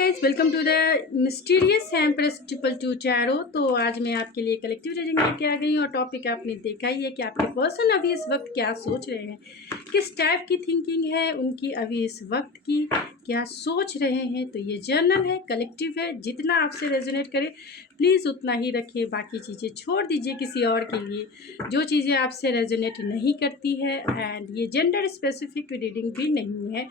Guys, welcome to the mysterious empress 222 tarot. तो आज मैं आपके लिए कलेक्टिव रीडिंग लेके आ गई हूँ और टॉपिक आपने देखा ही है कि आपके पर्सन अभी इस वक्त क्या सोच रहे हैं, किस टाइप की थिंकिंग है उनकी अभी इस वक्त की, क्या सोच रहे हैं। तो ये जर्नल है, कलेक्टिव है, जितना आपसे रेजोनेट करे प्लीज़ उतना ही रखिए, बाकी चीज़ें छोड़ दीजिए किसी और के लिए जो चीज़ें आपसे रेजोनेट नहीं करती है। एंड ये जेंडर स्पेसिफिक रीडिंग भी नहीं है,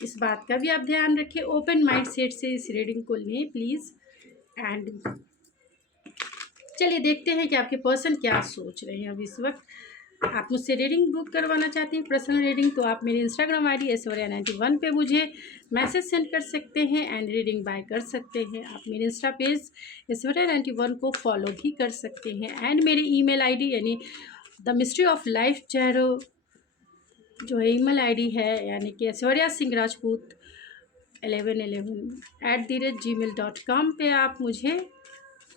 इस बात का भी आप ध्यान रखें। ओपन माइंड सेट से इस रीडिंग को लें प्लीज़। एंड चलिए देखते हैं कि आपके पर्सन क्या सोच रहे हैं अब इस वक्त। आप मुझसे रीडिंग बुक करवाना चाहते हैं, पर्सनल रीडिंग, तो आप मेरे इंस्टाग्राम ID ऐश्वर्या91 पे मुझे मैसेज सेंड कर सकते हैं एंड रीडिंग बाय कर सकते हैं। आप मेरे इंस्टा पेज ऐश्वर्या91 को फॉलो भी कर सकते हैं। एंड मेरी email ID यानी the mystery of life tarot जो ईमेल ID है, यानी कि ऐश्वर्या सिंह राजपूत 1111@gmail.com पे आप मुझे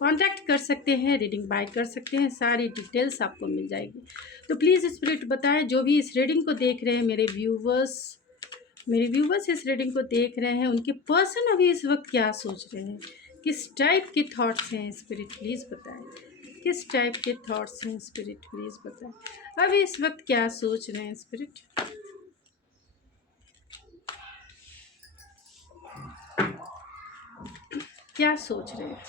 कांटेक्ट कर सकते हैं, रीडिंग बाय कर सकते हैं, सारी डिटेल्स आपको मिल जाएगी। तो प्लीज़ स्पिरिट बताएं, जो भी इस रीडिंग को देख रहे हैं मेरे व्यूवर्स इस रीडिंग को देख रहे हैं, उनके पर्सन अभी इस वक्त क्या सोच रहे हैं, किस टाइप के थॉट्स हैं। स्पिरिट प्लीज़ बताएं, किस टाइप के थॉट्स हैं। स्पिरिट प्लीज़ बताएं अभी इस वक्त क्या सोच रहे हैं। स्पिरिट क्या सोच रहे हैं,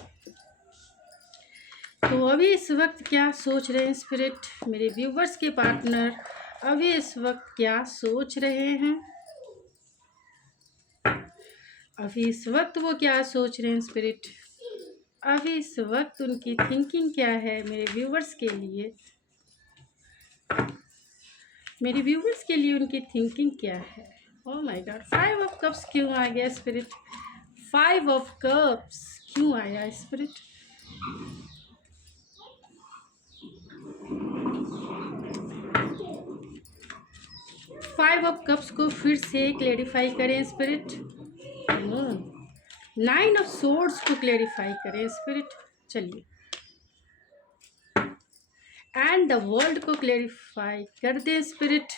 तो अभी इस वक्त क्या सोच रहे हैं। स्पिरिट मेरे व्यूवर्स के पार्टनर अभी इस वक्त क्या सोच रहे हैं, अभी इस वक्त वो क्या सोच रहे हैं। स्पिरिट अभी इस वक्त उनकी थिंकिंग क्या है मेरे व्यूवर्स के लिए, मेरे व्यूवर्स के लिए उनकी थिंकिंग क्या है। Oh my God, 5 of cups क्यों आ गया स्पिरिट, 5 ऑफ कप्स क्यों आया स्पिरिट। 5 ऑफ कप्स को फिर से क्लेरिफाई करें स्पिरिट। 9 ऑफ सोर्ड्स को क्लेरिफाई करें स्पिरिट। चलिए, एंड द वर्ल्ड को क्लेरिफाई कर दें स्पिरिट।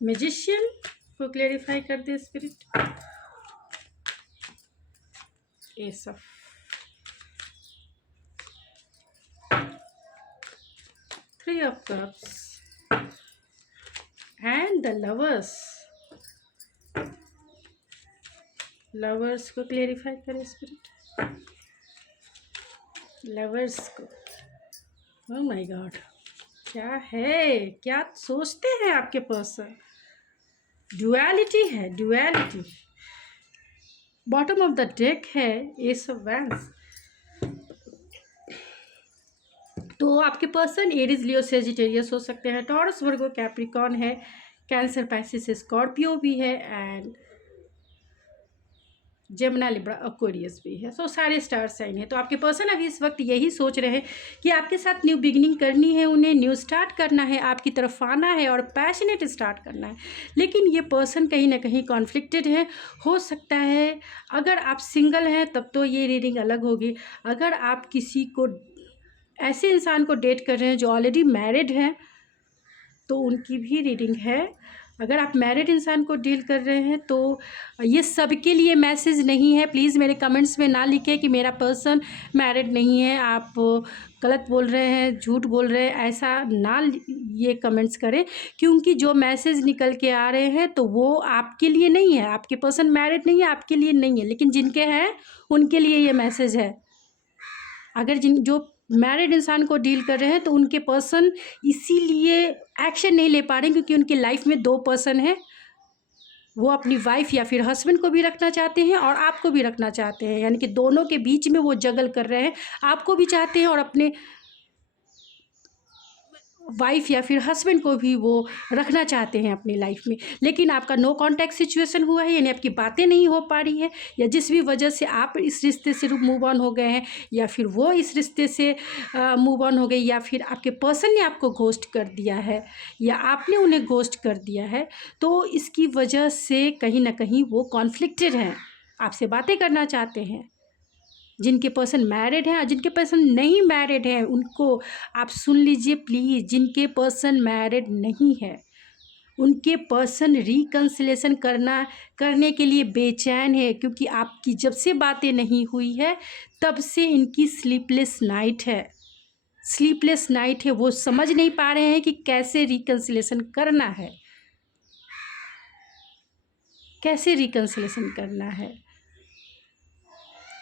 मैजिशियन को क्लेरिफाई कर दें spirit. S of 3 of cups and the lovers को क्लेरिफाई करें स्पिरिट। लवर्स को, ओह माय गॉड, क्या है, क्या सोचते हैं आपके पर्सन। ड्युअलिटी है, duality. Bottom of the deck है एस ऑफ वैंड्स। तो आपके पर्सन एरीज, लियो, सेजिटेरियस हो सकते हैं, टॉरस, वर्गो, कैप्रिकॉन है, कैंसर, पाइसिस, स्कॉर्पियो भी है, एंड जेमिनी, लिब्रा, एक्वेरियस भी है। सो सारे स्टार साइन है। तो आपके पर्सन अभी इस वक्त यही सोच रहे हैं कि आपके साथ न्यू बिगिनिंग करनी है, उन्हें न्यू स्टार्ट करना है, आपकी तरफ आना है और पैशनेट स्टार्ट करना है। लेकिन ये पर्सन कहीं ना कहीं कॉन्फ्लिक्टेड है। हो सकता है अगर आप सिंगल हैं तब तो ये रीडिंग अलग होगी। अगर आप किसी को ऐसे इंसान को डेट कर रहे हैं जो ऑलरेडी मैरिड हैं तो उनकी भी रीडिंग है। अगर आप मैरिड इंसान को डील कर रहे हैं तो ये सबके लिए मैसेज नहीं है। प्लीज़ मेरे कमेंट्स में ना लिखें कि मेरा पर्सन मैरिड नहीं है, आप गलत बोल रहे हैं, झूठ बोल रहे हैं, ऐसा ना ये कमेंट्स करें, क्योंकि जो मैसेज निकल के आ रहे हैं तो वो आपके लिए नहीं है। आपके पर्सन मैरिड नहीं है, आपके लिए नहीं है, लेकिन जिनके हैं उनके लिए ये मैसेज है। अगर जो मैरिड इंसान को डील कर रहे हैं तो उनके पर्सन इसीलिए एक्शन नहीं ले पा रहे हैं क्योंकि उनकी लाइफ में 2 पर्सन हैं। वो अपनी वाइफ या फिर हस्बैंड को भी रखना चाहते हैं और आपको भी रखना चाहते हैं, यानी कि दोनों के बीच में वो जगल कर रहे हैं। आपको भी चाहते हैं और अपने वाइफ या फिर हस्बैंड को भी वो रखना चाहते हैं अपनी लाइफ में। लेकिन आपका नो कांटेक्ट सिचुएशन हुआ है, यानी आपकी बातें नहीं हो पा रही है, या जिस भी वजह से आप इस रिश्ते से मूव ऑन हो गए हैं, या फिर वो इस रिश्ते से मूव ऑन हो गए, या फिर आपके पर्सन ने आपको घोस्ट कर दिया है या आपने उन्हें घोस्ट कर दिया है। तो इसकी वजह से कहीं ना कहीं वो कॉन्फ्लिक्टेड हैं, आपसे बातें करना चाहते हैं। जिनके पर्सन मैरिड हैं और जिनके पर्सन नहीं मैरिड हैं उनको आप सुन लीजिए प्लीज़। जिनके पर्सन मैरिड नहीं है उनके पर्सन रिकन्सिलेशन करने के लिए बेचैन है, क्योंकि आपकी जब से बातें नहीं हुई है तब से इनकी स्लीपलेस नाइट है। स्लीपलेस नाइट है, वो समझ नहीं पा रहे हैं कि कैसे रिकन्सिलेशन करना है, कैसे रिकन्सिलेशन करना है।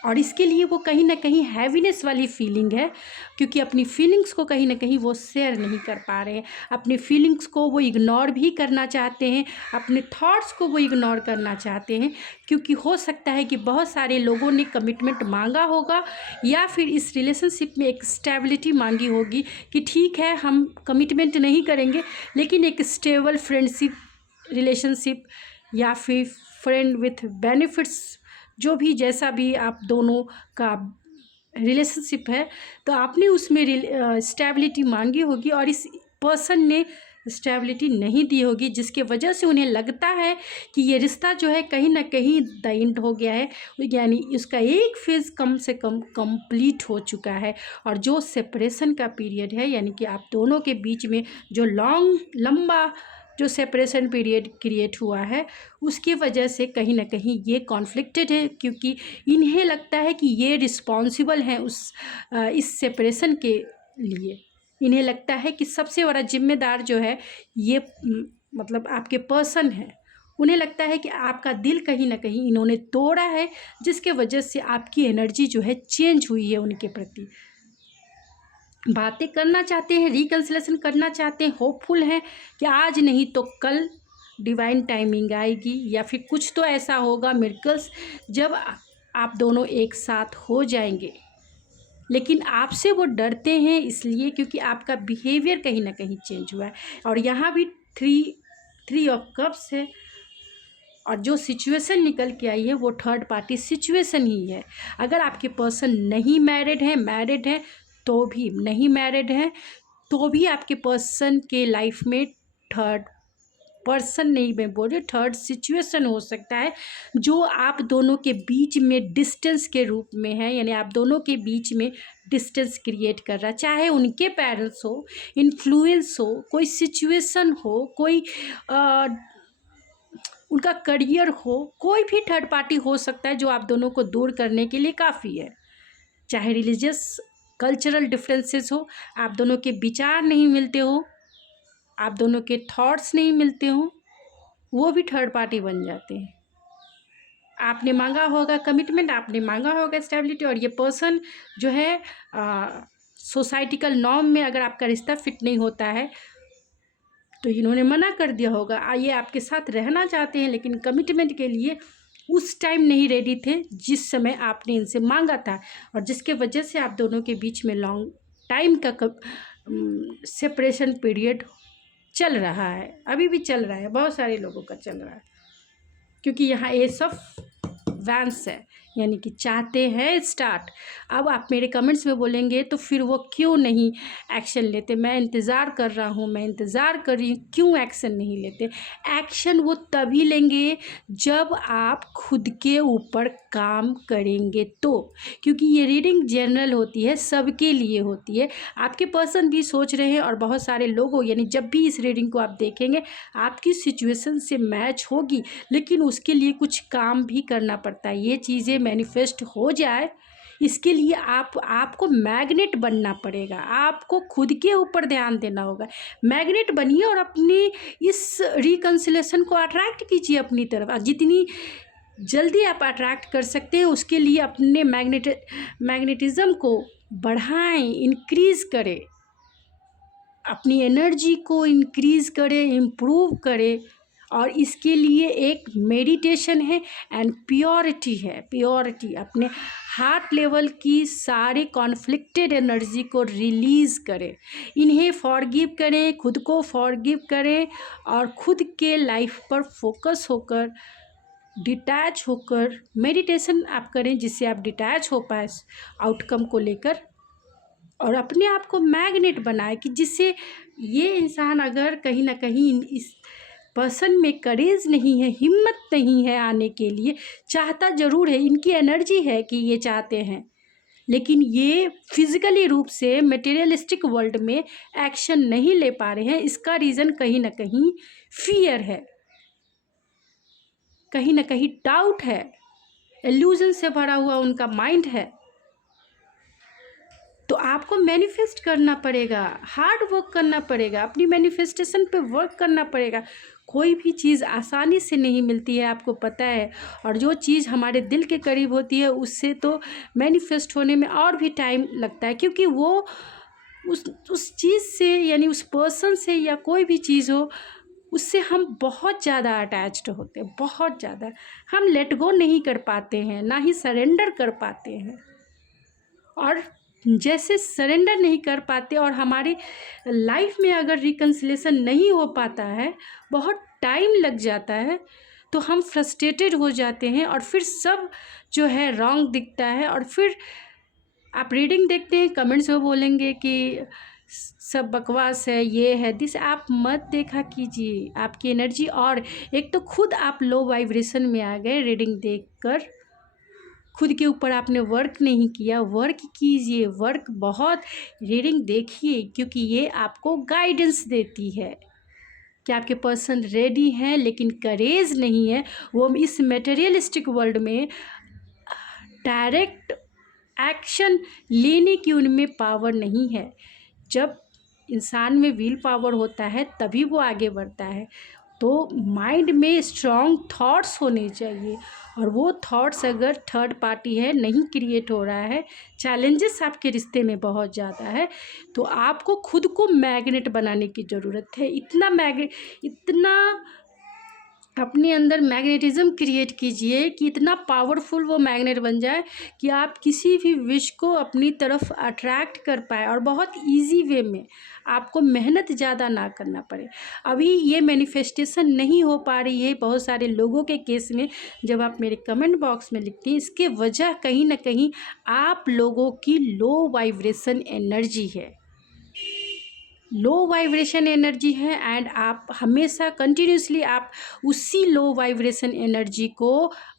और इसके लिए वो कहीं ना कहीं हैवीनेस वाली फीलिंग है, क्योंकि अपनी फीलिंग्स को कहीं ना कहीं वो शेयर नहीं कर पा रहे हैं। अपनी फीलिंग्स को वो इग्नोर भी करना चाहते हैं, अपने थॉट्स को वो इग्नोर करना चाहते हैं, क्योंकि हो सकता है कि बहुत सारे लोगों ने कमिटमेंट मांगा होगा या फिर इस रिलेशनशिप में एक स्टेबिलिटी मांगी होगी कि ठीक है हम कमिटमेंट नहीं करेंगे, लेकिन एक स्टेबल फ्रेंडशिप रिलेशनशिप या फिर फ्रेंड विथ बेनिफिट्स, जो भी जैसा भी आप दोनों का रिलेशनशिप है, तो आपने उसमें स्टेबिलिटी मांगी होगी और इस पर्सन ने स्टेबिलिटी नहीं दी होगी, जिसके वजह से उन्हें लगता है कि ये रिश्ता जो है कहीं ना कहीं द एंड हो गया है, यानी उसका एक फेज़ कम से कम कंप्लीट हो चुका है। और जो सेपरेशन का पीरियड है, यानी कि आप दोनों के बीच में जो लंबा जो सेपरेशन पीरियड क्रिएट हुआ है, उसकी वजह से कहीं ना कहीं ये कॉन्फ्लिक्टेड है, क्योंकि इन्हें लगता है कि ये रिस्पॉन्सिबल हैं इस सेपरेशन के लिए। इन्हें लगता है कि सबसे बड़ा जिम्मेदार जो है ये मतलब आपके पर्सन है। उन्हें लगता है कि आपका दिल कहीं ना कहीं इन्होंने तोड़ा है, जिसके वजह से आपकी एनर्जी जो है चेंज हुई है उनके प्रति। बातें करना चाहते हैं, रिकन्सिलेशन करना चाहते हैं, होपफुल हैं कि आज नहीं तो कल डिवाइन टाइमिंग आएगी या फिर कुछ तो ऐसा होगा मिरेकल्स जब आप दोनों एक साथ हो जाएंगे। लेकिन आपसे वो डरते हैं इसलिए क्योंकि आपका बिहेवियर कहीं ना कहीं चेंज हुआ है। और यहाँ भी थ्री ऑफ कप्स है, और जो सिचुएशन निकल के आई है वो थर्ड पार्टी सिचुएशन ही है। अगर आपके पर्सन नहीं मैरिड है तो भी, नहीं मैरिड है तो भी आपके पर्सन के लाइफ में थर्ड पर्सन नहीं, मैं बोल रही, थर्ड सिचुएशन हो सकता है जो आप दोनों के बीच में डिस्टेंस के रूप में है, यानी आप दोनों के बीच में डिस्टेंस क्रिएट कर रहा है। चाहे उनके पेरेंट्स हो, इन्फ्लुएंस हो, कोई सिचुएशन हो, कोई उनका करियर हो, कोई भी थर्ड पार्टी हो सकता है जो आप दोनों को दूर करने के लिए काफ़ी है। चाहे रिलीजियस कल्चरल डिफरेंसेस हो, आप दोनों के विचार नहीं मिलते हो, आप दोनों के थॉट्स नहीं मिलते हो, वो भी थर्ड पार्टी बन जाते हैं। आपने मांगा होगा कमिटमेंट, आपने मांगा होगा स्टेबिलिटी, और ये पर्सन जो है सोसाइटिकल नॉर्म में अगर आपका रिश्ता फिट नहीं होता है तो इन्होंने मना कर दिया होगा। ये आपके साथ रहना चाहते हैं लेकिन कमिटमेंट के लिए उस टाइम नहीं रेडी थे जिस समय आपने इनसे मांगा था, और जिसके वजह से आप दोनों के बीच में लॉन्ग टाइम का सेपरेशन पीरियड चल रहा है, अभी भी चल रहा है, बहुत सारे लोगों का चल रहा है। क्योंकि यहाँ एस ऑफ वैंस है, यानी कि चाहते हैं स्टार्ट। अब आप मेरे कमेंट्स में बोलेंगे तो फिर वो क्यों नहीं एक्शन लेते, मैं इंतज़ार कर रहा हूँ, मैं इंतज़ार कर रही हूँ, क्यों एक्शन नहीं लेते? एक्शन वो तभी लेंगे जब आप खुद के ऊपर काम करेंगे तो, क्योंकि ये रीडिंग जनरल होती है, सबके लिए होती है। आपके पर्सन भी सोच रहे हैं और बहुत सारे लोग, यानी जब भी इस रीडिंग को आप देखेंगे आपकी सिचुएशन से मैच होगी, लेकिन उसके लिए कुछ काम भी करना पड़ता है। ये चीज़ें मैनिफेस्ट हो जाए इसके लिए आपको मैग्नेट बनना पड़ेगा, आपको खुद के ऊपर ध्यान देना होगा। मैग्नेट बनिए और अपनी इस रिकन्सिलेशन को अट्रैक्ट कीजिए अपनी तरफ। जितनी जल्दी आप अट्रैक्ट कर सकते हैं उसके लिए अपने मैग्नेटिज्म को बढ़ाएं, इंक्रीज़ करें, अपनी एनर्जी को इंक्रीज़ करें, इम्प्रूव करें। और इसके लिए एक मेडिटेशन है एंड प्योरिटी है। प्योरिटी अपने हार्ट लेवल की सारी कॉन्फ्लिक्टेड एनर्जी को रिलीज़ करें, इन्हें फॉरगिव करें, खुद को फॉरगिव करें और खुद के लाइफ पर फोकस होकर, डिटैच होकर मेडिटेशन आप करें, जिससे आप डिटैच हो पाए आउटकम को लेकर, और अपने आप को मैग्नेट बनाए कि जिससे ये इंसान अगर कहीं ना कहीं इस पर्सन में करेज नहीं है, हिम्मत नहीं है आने के लिए, चाहता ज़रूर है, इनकी एनर्जी है कि ये चाहते हैं, लेकिन ये फिजिकली रूप से मटेरियलिस्टिक वर्ल्ड में एक्शन नहीं ले पा रहे हैं। इसका रीज़न कहीं ना कहीं फियर है, कहीं ना कहीं डाउट है, इल्यूजन से भरा हुआ उनका माइंड है। तो आपको मैनिफेस्ट करना पड़ेगा, हार्ड वर्क करना पड़ेगा, अपनी मैनिफेस्टेशन पे वर्क करना पड़ेगा। कोई भी चीज़ आसानी से नहीं मिलती है, आपको पता है। और जो चीज़ हमारे दिल के करीब होती है उससे तो मैनिफेस्ट होने में और भी टाइम लगता है, क्योंकि वो उस चीज़ से, यानी उस पर्सन से या कोई भी चीज़ हो, उससे हम बहुत ज़्यादा अटैच्ड होते हैं, बहुत ज़्यादा। हम लेट गो नहीं कर पाते हैं, ना ही सरेंडर कर पाते हैं। और जैसे सरेंडर नहीं कर पाते और हमारी लाइफ में अगर रिकन्सिलेशन नहीं हो पाता है, बहुत टाइम लग जाता है, तो हम फ्रस्ट्रेटेड हो जाते हैं और फिर सब जो है रॉन्ग दिखता है। और फिर आप रीडिंग देखते हैं, कमेंट्स में बोलेंगे कि सब बकवास है, ये है दिस। आप मत देखा कीजिए, आपकी एनर्जी, और एक तो खुद आप लो वाइब्रेशन में आ गए रीडिंग देखकर। खुद के ऊपर आपने वर्क नहीं किया, वर्क कीजिए, वर्क बहुत। रीडिंग देखिए, क्योंकि ये आपको गाइडेंस देती है कि आपके पर्सन रेडी हैं, लेकिन करेज नहीं है। वो इस मटेरियलिस्टिक वर्ल्ड में डायरेक्ट एक्शन लेने की उनमें पावर नहीं है। जब इंसान में विल पावर होता है तभी वो आगे बढ़ता है। तो माइंड में स्ट्रॉन्ग थॉट्स होने चाहिए, और वो थॉट्स अगर थर्ड पार्टी है, नहीं क्रिएट हो रहा है, चैलेंजेस आपके रिश्ते में बहुत ज़्यादा है, तो आपको खुद को मैग्नेट बनाने की ज़रूरत है। इतना अपने अंदर मैग्नेटिज्म क्रिएट कीजिए कि इतना पावरफुल वो मैग्नेट बन जाए कि आप किसी भी विश को अपनी तरफ अट्रैक्ट कर पाए, और बहुत इजी वे में, आपको मेहनत ज़्यादा ना करना पड़े। अभी ये मैनिफेस्टेशन नहीं हो पा रही है बहुत सारे लोगों के केस में। जब आप मेरे कमेंट बॉक्स में लिखते हैं, इसके वजह कहीं ना कहीं आप लोगों की लो वाइब्रेशन एनर्जी है, लो वाइब्रेशन एनर्जी है। एंड आप हमेशा कंटिन्यूसली आप उसी लो वाइब्रेशन एनर्जी को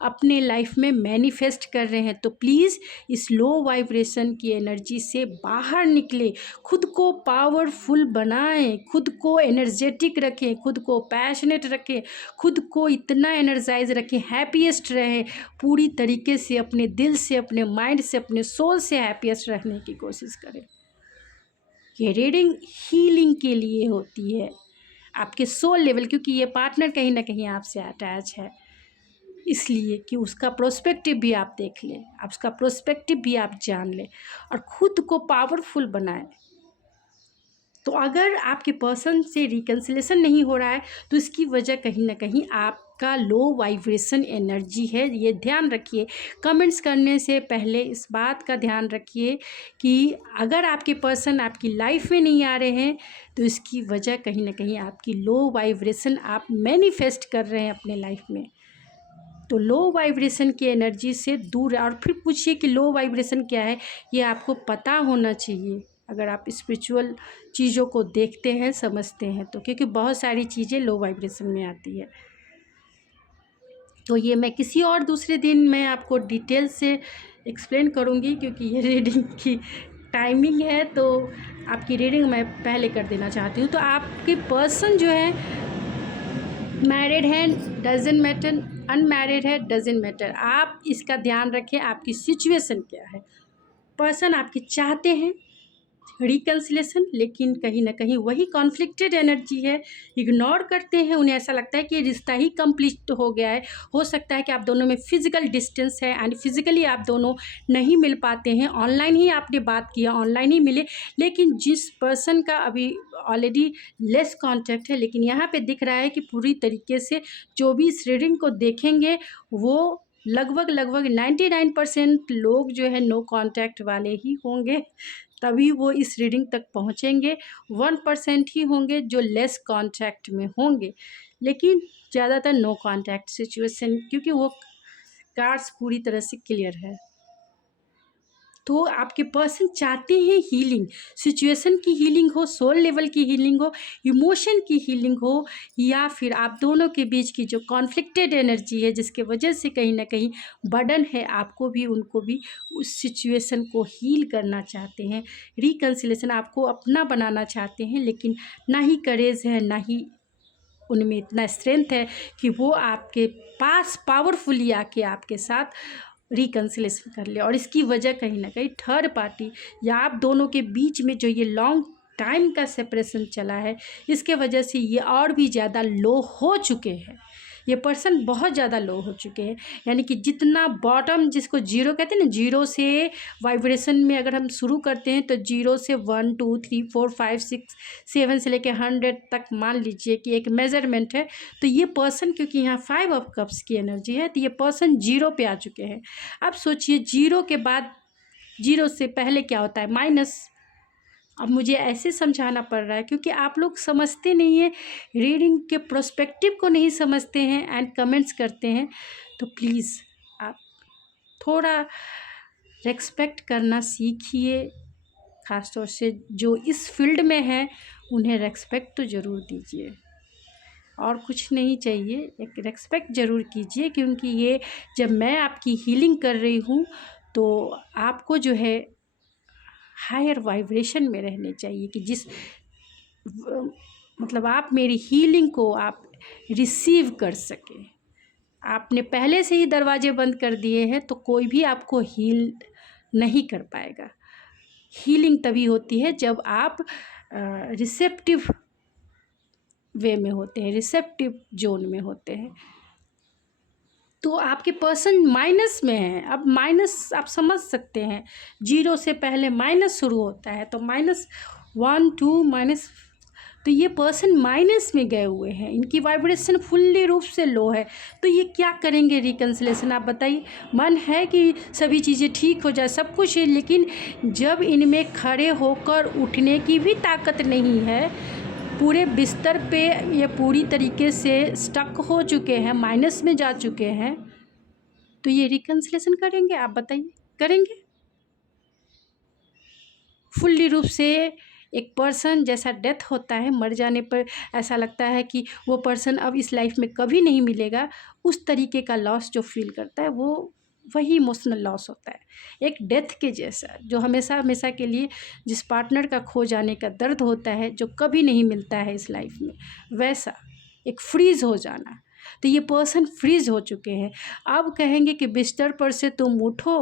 अपने लाइफ में मैनिफेस्ट कर रहे हैं। तो प्लीज़ इस लो वाइब्रेशन की एनर्जी से बाहर निकले, खुद को पावरफुल बनाएं, खुद को एनर्जेटिक रखें, खुद को पैशनेट रखें, खुद को इतना एनर्जाइज रखें, हैप्पीएस्ट रहें, पूरी तरीके से अपने दिल से, अपने माइंड से, अपने सोल से हैप्पीएस्ट रहने की कोशिश करें। ये रीडिंग हीलिंग के लिए होती है, आपके सोल लेवल, क्योंकि ये पार्टनर कहीं ना कहीं आपसे अटैच है, इसलिए कि उसका प्रोस्पेक्टिव भी आप देख लें, आप उसका प्रोस्पेक्टिव भी आप जान लें, और ख़ुद को पावरफुल बनाएं। तो अगर आपके पर्सन से रिकन्सिलेशन नहीं हो रहा है, तो इसकी वजह कहीं ना कहीं आपका लो वाइब्रेशन एनर्जी है। ये ध्यान रखिए। कमेंट्स करने से पहले इस बात का ध्यान रखिए कि अगर आपके पर्सन आपकी लाइफ में नहीं आ रहे हैं, तो इसकी वजह कहीं ना कहीं आपकी लो वाइब्रेशन आप मैनिफेस्ट कर रहे हैं अपने लाइफ में। तो लो वाइब्रेशन की एनर्जी से दूर, और फिर पूछिए कि लो वाइब्रेशन क्या है, ये आपको पता होना चाहिए अगर आप स्पिरिचुअल चीज़ों को देखते हैं, समझते हैं तो, क्योंकि बहुत सारी चीज़ें लो वाइब्रेशन में आती है। तो ये मैं किसी और दूसरे दिन मैं आपको डिटेल से एक्सप्लेन करूँगी, क्योंकि ये रीडिंग की टाइमिंग है, तो आपकी रीडिंग मैं पहले कर देना चाहती हूँ। तो आपके पर्सन जो है मैरिड है, डजेंट मैटर, अनमैरिड है, डजेंट मैटर। आप इसका ध्यान रखें, आपकी सिचुएशन क्या है। पर्सन आपके चाहते हैं रिकन्सिलेशन, लेकिन कहीं ना कहीं वही कॉन्फ्लिक्टेड एनर्जी है, इग्नोर करते हैं। उन्हें ऐसा लगता है कि रिश्ता ही कंप्लीट हो गया है। हो सकता है कि आप दोनों में फिजिकल डिस्टेंस है, एंड फिजिकली आप दोनों नहीं मिल पाते हैं। ऑनलाइन ही आपने बात किया, ऑनलाइन ही मिले, लेकिन जिस पर्सन का अभी ऑलरेडी लेस कांटेक्ट है, लेकिन यहाँ पे दिख रहा है कि पूरी तरीके से जो भी इस रीडिंग को देखेंगे, वो लगभग 99% लोग जो है नो कांटेक्ट वाले ही होंगे, तभी वो इस रीडिंग तक पहुँचेंगे। 1% ही होंगे जो लेस कांटेक्ट में होंगे, लेकिन ज़्यादातर नो कांटेक्ट सिचुएशन, क्योंकि वो कार्ड्स पूरी तरह से क्लियर है। तो आपके पर्सन चाहते हैं हीलिंग, सिचुएशन की हीलिंग हो, सोल लेवल की हीलिंग हो, इमोशन की हीलिंग हो, या फिर आप दोनों के बीच की जो कॉन्फ्लिक्टेड एनर्जी है जिसके वजह से कहीं ना कहीं बर्डन है, आपको भी उनको भी उस सिचुएशन को हील करना चाहते हैं। रिकन्सिलेशन आपको अपना बनाना चाहते हैं, लेकिन ना ही करेज है, ना ही उनमें इतना स्ट्रेंथ है कि वो आपके पास पावरफुली आके आपके साथ रिकन्सिलेशन कर ले। और इसकी वजह कहीं ना कहीं थर्ड पार्टी या आप दोनों के बीच में जो ये लॉन्ग टाइम का सेपरेशन चला है, इसके वजह से ये और भी ज़्यादा लो हो चुके हैं। ये पर्सन बहुत ज़्यादा लो हो चुके हैं, यानी कि जितना बॉटम जिसको जीरो कहते हैं ना, जीरो से वाइब्रेशन में अगर हम शुरू करते हैं तो जीरो से 1 2 3 4 5 6 7 से लेकर 100 तक मान लीजिए कि एक मेजरमेंट है। तो ये पर्सन, क्योंकि यहाँ 5 ऑफ कप्स की एनर्जी है, तो ये पर्सन जीरो पे आ चुके हैं। अब सोचिए जीरो के बाद, जीरो से पहले क्या होता है? माइनस। अब मुझे ऐसे समझाना पड़ रहा है क्योंकि आप लोग समझते नहीं हैं, रीडिंग के प्रोस्पेक्टिव को नहीं समझते हैं एंड कमेंट्स करते हैं। तो प्लीज़ आप थोड़ा रेस्पेक्ट करना सीखिए, ख़ासतौर से जो इस फील्ड में है उन्हें रेस्पेक्ट तो ज़रूर दीजिए, और कुछ नहीं चाहिए, एक रेस्पेक्ट ज़रूर कीजिए। क्योंकि ये जब मैं आपकी हीलिंग कर रही हूँ तो आपको जो है हायर वाइब्रेशन में रहने चाहिए कि जिस मतलब आप मेरी हीलिंग को आप रिसीव कर सकें। आपने पहले से ही दरवाजे बंद कर दिए हैं तो कोई भी आपको हील नहीं कर पाएगा। हीलिंग तभी होती है जब आप रिसेप्टिव वे में होते हैं, रिसेप्टिव जोन में होते हैं। तो आपके पर्सन माइनस में है। अब माइनस आप समझ सकते हैं, जीरो से पहले माइनस शुरू होता है, तो -1 2 माइनस, तो ये पर्सन माइनस में गए हुए हैं, इनकी वाइब्रेशन फुल्ली रूप से लो है। तो ये क्या करेंगे रिकन्सिलेशन? आप बताइए। मन है कि सभी चीज़ें ठीक हो जाए, सब कुछ है, लेकिन जब इनमें खड़े होकर उठने की भी ताकत नहीं है, पूरे बिस्तर पे ये पूरी तरीके से स्टक हो चुके हैं, माइनस में जा चुके हैं, तो ये रिकन्सिलेशन करेंगे? आप बताइए, करेंगे? फुल्ली रूप से एक पर्सन जैसा डेथ होता है, मर जाने पर ऐसा लगता है कि वो पर्सन अब इस लाइफ में कभी नहीं मिलेगा, उस तरीके का लॉस जो फील करता है वो वही इमोशनल लॉस होता है, एक डेथ के जैसा, जो हमेशा हमेशा के लिए जिस पार्टनर का खो जाने का दर्द होता है, जो कभी नहीं मिलता है इस लाइफ में, वैसा एक फ्रीज़ हो जाना। तो ये पर्सन फ्रीज़ हो चुके हैं। अब कहेंगे कि बिस्तर पर से तुम उठो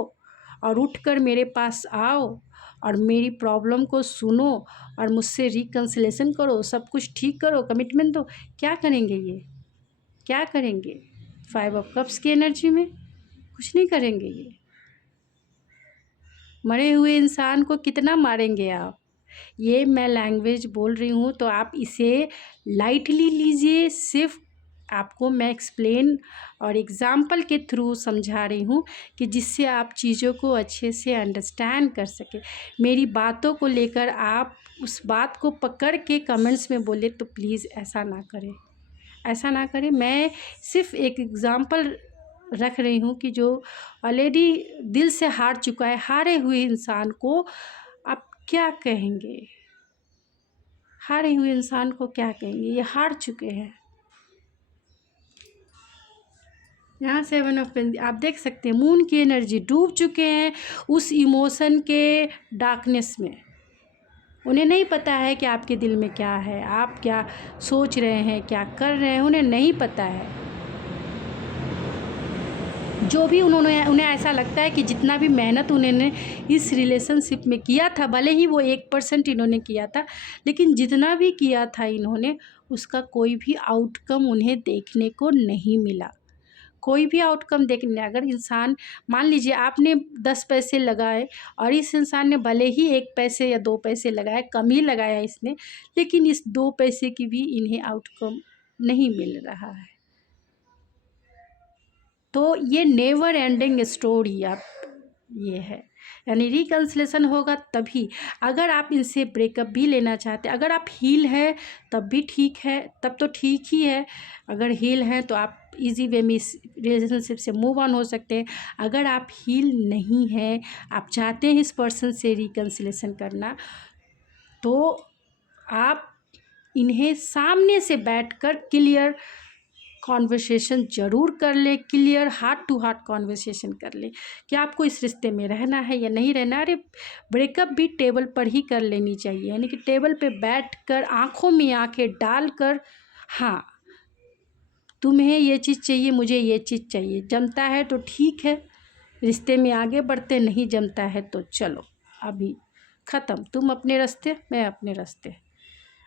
और उठकर मेरे पास आओ और मेरी प्रॉब्लम को सुनो और मुझसे रिकन्सिलेशन करो, सब कुछ ठीक करो, कमिटमेंट दो। क्या करेंगे ये? क्या करेंगे? 5 ऑफ कप्स की एनर्जी में कुछ नहीं करेंगे ये। मरे हुए इंसान को कितना मारेंगे आप? ये मैं लैंग्वेज बोल रही हूँ तो आप इसे लाइटली लीजिए। सिर्फ आपको मैं एक्सप्लेन और एग्ज़ाम्पल के थ्रू समझा रही हूँ कि जिससे आप चीज़ों को अच्छे से अंडरस्टैंड कर सकें। मेरी बातों को लेकर आप उस बात को पकड़ के कमेंट्स में बोले तो प्लीज़ ऐसा ना करें, ऐसा ना करें। मैं सिर्फ एक एग्ज़ाम्पल रख रही हूँ कि जो ऑलरेडी दिल से हार चुका है, हारे हुए इंसान को आप क्या कहेंगे? हारे हुए इंसान को क्या कहेंगे? ये हार चुके हैं। यहाँ 7 ऑफ पेंटिकल्स आप देख सकते हैं, मून की एनर्जी, डूब चुके हैं उस इमोशन के डार्कनेस में। उन्हें नहीं पता है कि आपके दिल में क्या है, आप क्या सोच रहे हैं, क्या कर रहे हैं, उन्हें नहीं पता है। जो भी उन्हें ऐसा लगता है कि जितना भी मेहनत उन्होंने इस रिलेशनशिप में किया था, भले ही वो 1% इन्होंने किया था, लेकिन जितना भी किया था इन्होंने, उसका कोई भी आउटकम उन्हें देखने को नहीं मिला। कोई भी आउटकम देखने, अगर इंसान मान लीजिए आपने 10 पैसे लगाए और इस इंसान ने भले ही 1 पैसे या 2 पैसे लगाए, कम ही लगाया इसने, लेकिन इस 2 पैसे की भी इन्हें आउटकम नहीं मिल रहा है। तो ये नेवर एंडिंग स्टोरी आप ये है, यानी रिकन्सिलेशन होगा तभी। अगर आप इनसे ब्रेकअप भी लेना चाहते हैं, अगर आप हील है तब भी ठीक है, तब तो ठीक ही है। अगर हील हैं तो आप इजी वे में रिलेशनशिप से मूव ऑन हो सकते हैं। अगर आप हील नहीं हैं, आप चाहते हैं इस पर्सन से रिकन्सिलेशन करना, तो आप इन्हें सामने से बैठकर क्लियर कॉन्वर्सेशन ज़रूर कर ले, clear heart to heart conversation कर ले कि आपको इस रिश्ते में रहना है या नहीं रहना। अरे ब्रेकअप भी टेबल पर ही कर लेनी चाहिए, यानी कि टेबल पे बैठकर आंखों में आंखें डालकर, हाँ तुम्हें ये चीज़ चाहिए, मुझे ये चीज़ चाहिए, जमता है तो ठीक है, रिश्ते में आगे बढ़ते, नहीं जमता है तो चलो अभी ख़त्म, तुम अपने रास्ते मैं अपने रास्ते।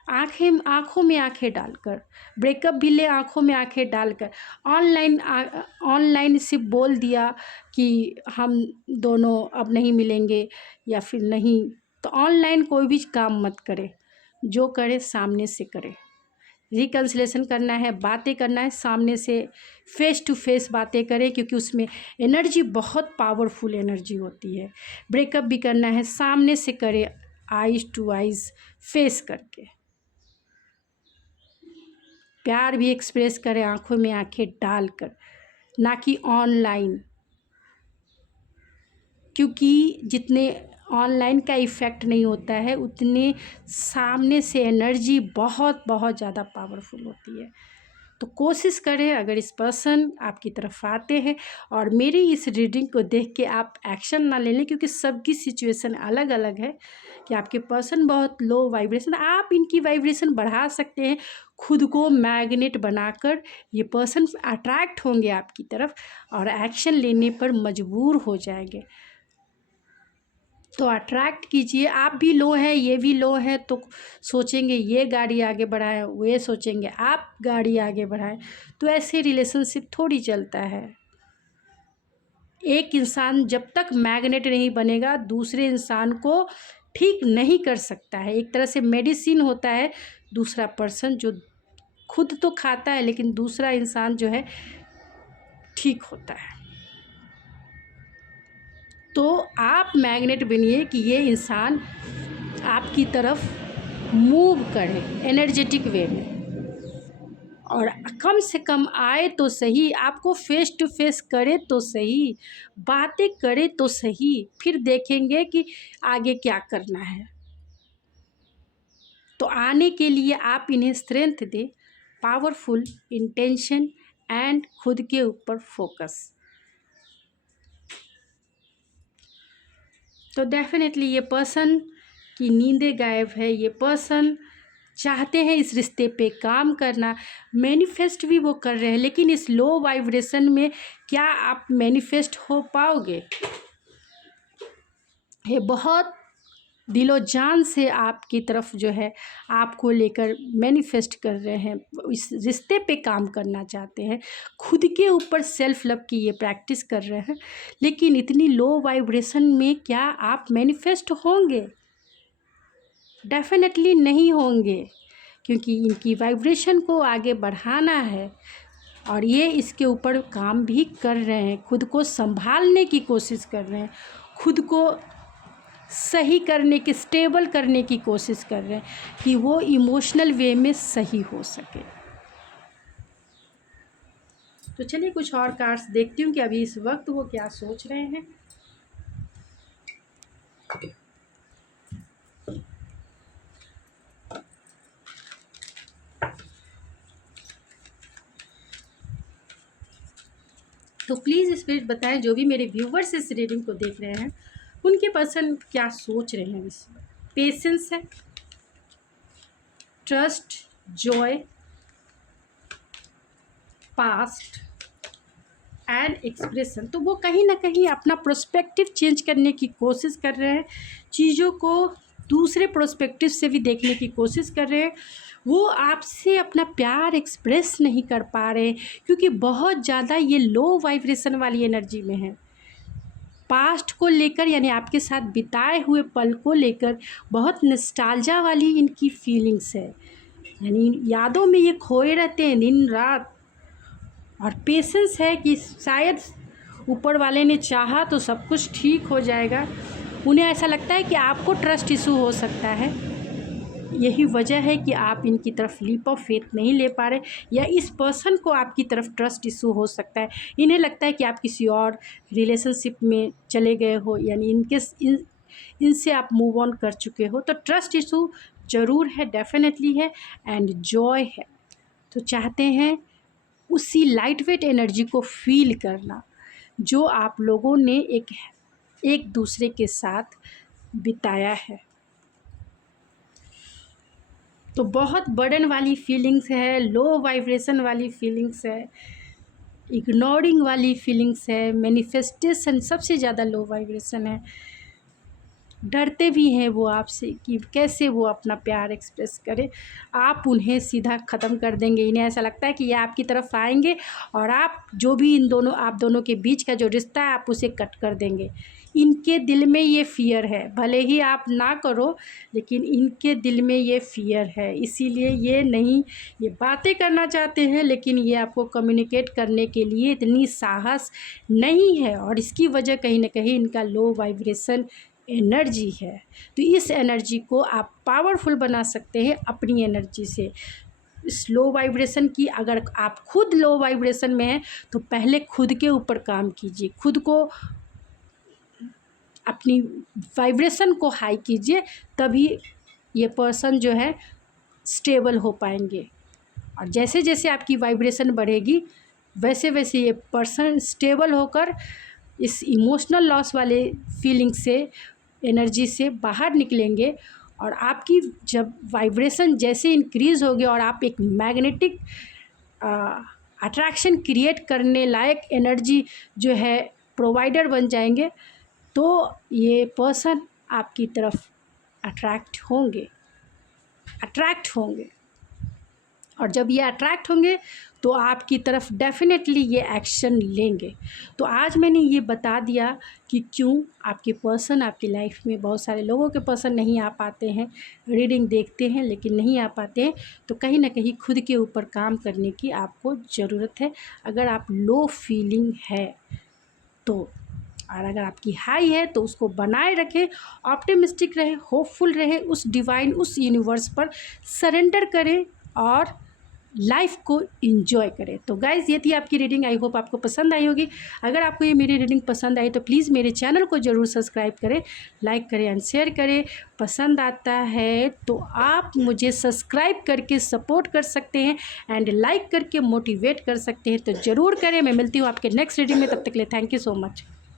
आँखों में आंखें डालकर ब्रेकअप भी ले, आँखों में आंखें डालकर। ऑनलाइन सिर्फ बोल दिया कि हम दोनों अब नहीं मिलेंगे या फिर नहीं, तो ऑनलाइन कोई भी काम मत करे, जो करे सामने से करे। रिकन्सिलेशन करना है, बातें करना है, सामने से फेस टू फेस बातें करें, क्योंकि उसमें एनर्जी बहुत पावरफुल एनर्जी होती है। ब्रेकअप भी करना है, सामने से करें, आइज़ टू आइज़ फेस करके। प्यार भी एक्सप्रेस करें आंखों में आंखें डालकर, ना कि ऑनलाइन, क्योंकि जितने ऑनलाइन का इफ़ेक्ट नहीं होता है उतने सामने से एनर्जी बहुत बहुत ज़्यादा पावरफुल होती है। तो कोशिश करें, अगर इस पर्सन आपकी तरफ आते हैं और मेरी इस रीडिंग को देख के आप एक्शन ना ले लें, क्योंकि सबकी सिचुएशन अलग अलग है, कि आपके पर्सन बहुत लो वाइब्रेशन, आप इनकी वाइब्रेशन बढ़ा सकते हैं। खुद को मैग्नेट बनाकर ये पर्सन अट्रैक्ट होंगे आपकी तरफ और एक्शन लेने पर मजबूर हो जाएंगे। तो अट्रैक्ट कीजिए। आप भी लो है, ये भी लो है, तो सोचेंगे ये गाड़ी आगे बढ़ाएं, वे सोचेंगे आप गाड़ी आगे बढ़ाएं, तो ऐसे रिलेशनशिप थोड़ी चलता है। एक इंसान जब तक मैग्नेट नहीं बनेगा दूसरे इंसान को ठीक नहीं कर सकता है। एक तरह से मेडिसिन होता है दूसरा पर्सन, जो खुद तो खाता है लेकिन दूसरा इंसान जो है ठीक होता है। तो आप मैग्नेट बनिए कि ये इंसान आपकी तरफ मूव करे एनर्जेटिक वे में, और कम से कम आए तो सही, आपको फेस टू फेस करे तो सही, बातें करे तो सही, फिर देखेंगे कि आगे क्या करना है। तो आने के लिए आप इन्हें स्ट्रेंथ दें, पावरफुल इंटेंशन एंड खुद के ऊपर फोकस। तो डेफिनेटली ये पर्सन की नींदें गायब है, ये पर्सन चाहते हैं इस रिश्ते पे काम करना, मैनिफेस्ट भी वो कर रहे हैं, लेकिन इस लो वाइब्रेशन में क्या आप मैनिफेस्ट हो पाओगे? ये बहुत दिलो जान से आपकी तरफ जो है आपको लेकर मैनिफेस्ट कर रहे हैं, इस रिश्ते पे काम करना चाहते हैं, खुद के ऊपर सेल्फ लव की ये प्रैक्टिस कर रहे हैं, लेकिन इतनी लो वाइब्रेशन में क्या आप मैनिफेस्ट होंगे? डेफिनेटली नहीं होंगे, क्योंकि इनकी वाइब्रेशन को आगे बढ़ाना है और ये इसके ऊपर काम भी कर रहे हैं, खुद को संभालने की कोशिश कर रहे हैं, खुद को सही करने की, स्टेबल करने की कोशिश कर रहे हैं कि वो इमोशनल वे में सही हो सके। तो चलिए कुछ और कार्ड्स देखती हूँ कि अभी इस वक्त वो क्या सोच रहे हैं। तो प्लीज़ स्पिरिट बताएं, जो भी मेरे व्यूवर्स इस रीडिंग को देख रहे हैं उनके पर्सन क्या सोच रहे हैं इस वक्त। पेशेंस है, trust, Joy, past and expression. तो वो कहीं ना कहीं अपना प्रोस्पेक्टिव चेंज करने की कोशिश कर रहे हैं, चीज़ों को दूसरे प्रोस्पेक्टिव से भी देखने की कोशिश कर रहे हैं। वो आपसे अपना प्यार एक्सप्रेस नहीं कर पा रहे क्योंकि बहुत ज़्यादा ये लो वाइब्रेशन वाली एनर्जी में है। पास्ट को लेकर, यानी आपके साथ बिताए हुए पल को लेकर बहुत नॉस्टैल्जिया वाली इनकी फीलिंग्स है, यानी यादों में ये खोए रहते हैं दिन रात। और पेशेंस है कि शायद ऊपर वाले ने चाहा तो सब कुछ ठीक हो जाएगा। उन्हें ऐसा लगता है कि आपको ट्रस्ट इशू हो सकता है, यही वजह है कि आप इनकी तरफ लीप ऑफ फेथ नहीं ले पा रहे, या इस पर्सन को आपकी तरफ ट्रस्ट इशू हो सकता है। इन्हें लगता है कि आप किसी और रिलेशनशिप में चले गए हो, यानी इनसे आप मूव ऑन कर चुके हो। तो ट्रस्ट इशू ज़रूर है, डेफिनेटली है, एंड जॉय है। तो चाहते हैं उसी लाइट वेट एनर्जी को फील करना जो आप लोगों ने एक दूसरे के साथ बिताया है। तो बहुत बर्डन वाली फीलिंग्स है, लो वाइब्रेशन वाली फीलिंग्स है, इग्नोरिंग वाली फीलिंग्स है, मैनिफेस्टेशन सबसे ज़्यादा लो वाइब्रेशन है। डरते भी हैं वो आपसे कि कैसे वो अपना प्यार एक्सप्रेस करें। आप उन्हें सीधा ख़त्म कर देंगे। इन्हें ऐसा लगता है कि ये आपकी तरफ आएंगे और आप जो भी आप दोनों के बीच का जो रिश्ता है आप उसे कट कर देंगे। इनके दिल में ये फ़ियर है, भले ही आप ना करो, लेकिन इनके दिल में ये फ़ियर है। इसीलिए ये बातें करना चाहते हैं, लेकिन ये आपको कम्युनिकेट करने के लिए इतनी साहस नहीं है, और इसकी वजह कहीं ना कहीं इनका लो वाइब्रेशन एनर्जी है। तो इस एनर्जी को आप पावरफुल बना सकते हैं अपनी एनर्जी से। इस लो वाइब्रेशन की, अगर आप खुद लो वाइब्रेशन में हैं तो पहले खुद के ऊपर काम कीजिए, खुद को अपनी वाइब्रेशन को हाई कीजिए, तभी ये पर्सन जो है स्टेबल हो पाएंगे। और जैसे जैसे आपकी वाइब्रेशन बढ़ेगी वैसे वैसे ये पर्सन स्टेबल होकर इस इमोशनल लॉस वाले फीलिंग से, एनर्जी से बाहर निकलेंगे। और आपकी जब वाइब्रेशन जैसे इंक्रीज़ होगी और आप एक मैग्नेटिक अट्रैक्शन क्रिएट करने लायक एनर्जी जो है प्रोवाइडर बन जाएंगे, तो ये पर्सन आपकी तरफ अट्रैक्ट होंगे। और जब ये अट्रैक्ट होंगे तो आपकी तरफ डेफिनेटली ये एक्शन लेंगे। तो आज मैंने ये बता दिया कि क्यों आपके पर्सन आपकी लाइफ में, बहुत सारे लोगों के पर्सन नहीं आ पाते हैं, रीडिंग देखते हैं लेकिन नहीं आ पाते हैं। तो कहीं ना कहीं खुद के ऊपर काम करने की आपको ज़रूरत है। अगर आप लो फीलिंग है तो, और अगर आपकी हाई है तो उसको बनाए रखें, ऑप्टिमिस्टिक रहें, होपफुल रहें, उस डिवाइन, उस यूनिवर्स पर सरेंडर करें और लाइफ को एंजॉय करें। तो गाइज़, ये थी आपकी रीडिंग। आई होप आपको पसंद आई होगी। अगर आपको ये मेरी रीडिंग पसंद आई तो प्लीज़ मेरे चैनल को ज़रूर सब्सक्राइब करें, लाइक करें एंड शेयर करें। पसंद आता है तो आप मुझे सब्सक्राइब करके सपोर्ट कर सकते हैं एंड लाइक करके मोटिवेट कर सकते हैं। तो ज़रूर करें। मैं मिलती हूँ आपके नेक्स्ट रीडिंग में, तब तक के लिए थैंक यू सो मच।